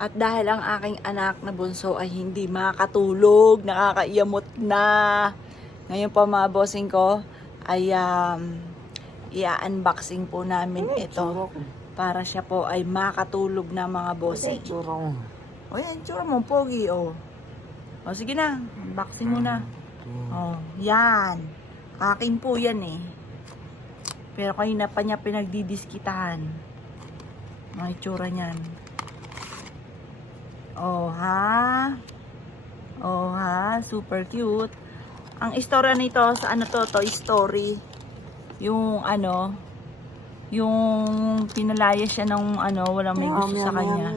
At dahil ang aking anak na bunso ay hindi makatulog, nakakaiyamot na. Ngayon po mga bossing ko, ay um, i-unboxing po namin ito para siya po ay makatulog na mga bossing. Tsura ko. O yan, tsura mo, pogi, o. O sige na, unboxing mo na. O, yan. Akin po yan eh. Pero kanina pa niya pinagdidiskitahan. Mga itsura niyan. Oh, ha? Oh, ha? Super cute. Ang istorya nito, sa ano to, Toy Story. Yung ano, yung pinalaya siya ng ano, walang may gusto sa kanya.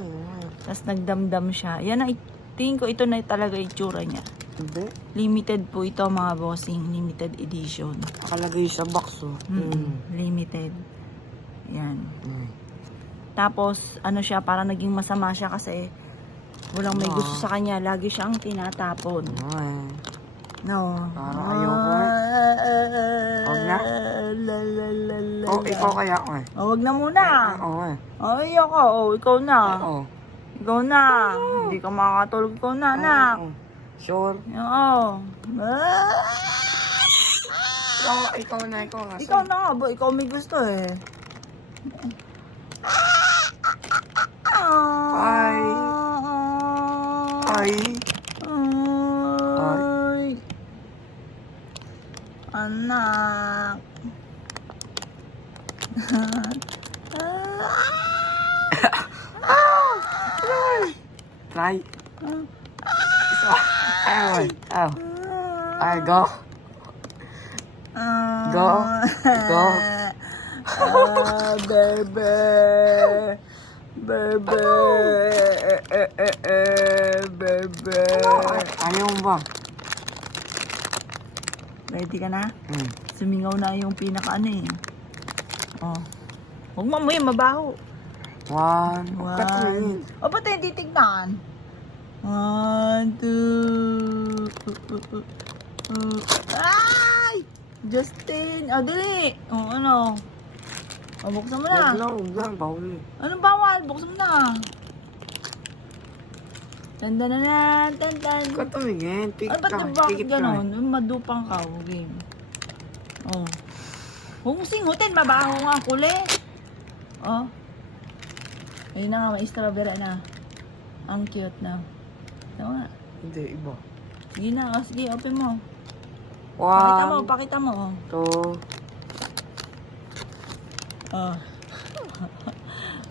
Tapos nagdamdam siya. Yan ang, tingin ko ito na talaga itsura niya. Hindi. Limited po ito mga bossing. Limited edition. Nakalagay sa box oh. Mm, Limited. Yan. Mm. Tapos, ano siya, parang naging masama siya kasi walang may gusto sa kanya. Lagi siyang tinatapon. Ay. No. Parang ayoko Wag na? La, la, la, la, Oh, la. ikaw kaya ako eh. Oh, wag na muna. Oo eh. Oh, ayoko. Oh, ikaw na. Oo. Ikaw na. Hindi ka makakatulog. Ikaw na, anak. Sure. Oo. Ah! Ikaw, ikaw na, ikaw na. Ikaw na nga ba? Ikaw may gusto eh. Ay. Ay. Ay. Anak. Try. Isa. Ay, ay. Ay, go. Go. Go. Ah, baby. Baby. Eh, eh, eh, eh, baby. Ayaw mo ba? Ready ka na? Hmm. Sumingaw na yung pinaka ano eh. Oh. Huwag mo amoy, mabaho. One. One. Katingin. O, ba't tayo titignan? One, two. Ay! Justin! Ah, dali! O, ano? O, buksan mo Huwag na. lang, huwag lang. Bawal eh. Anong bawal? Buksan mo na. Tanda na na, tandan. Ikaw tumingin. Tikit Ano ba't ka. ba Tikit ka. ganon? Madupang ka, game. Oh. Mo singutin, mabaho nga kulit. Oh. Ayun na nga, may strawberry na. Ang cute na. Ito nga. Hindi, iba. Sige na, oh, sige, open mo. Pakita mo, pakita mo. Oh. Two. oh.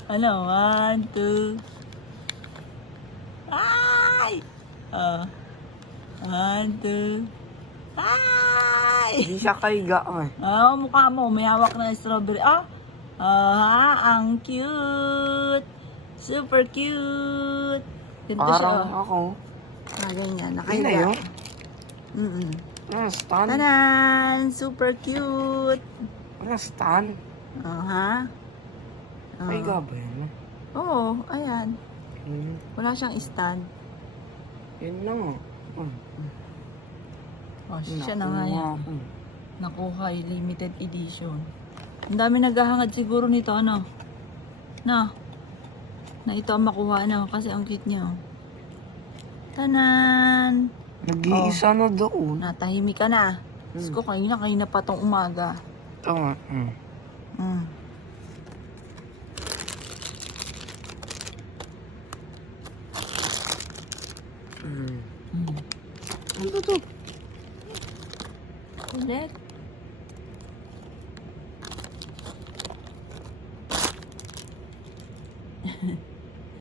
ano, one, two. Ay! Oh. One, two. Ay! Hindi siya kaiga eh. Ah, mukha mo, may hawak na strawberry. Ah, ah, ang cute. Super cute. Ganito siya. Parang oh. ako. Ah, ganyan. Hindi na Nakahiga. yun. Mm-mm. Ah, stand. Tanan! Super cute. Ano, stand? Oh, ha? Oh. Kaiga ba yun? Oo, ayan. Hmm. Wala siyang stand. Yun lang oh. Hmm. Oh, siya na nga yan. Hmm. Nakuha, eh, limited edition. Ang dami naghahangad siguro nito, ano? Na? Na ito ang makuha, ano? Kasi ang cute niya, oh. Tanan! Nag-iisa na doon. Natahimik ka na. Diyos Hmm. ko, kanina, kanina pa tong umaga. Tama. Hmm. Mm. Hmm. Mm. Ano to? Ulit.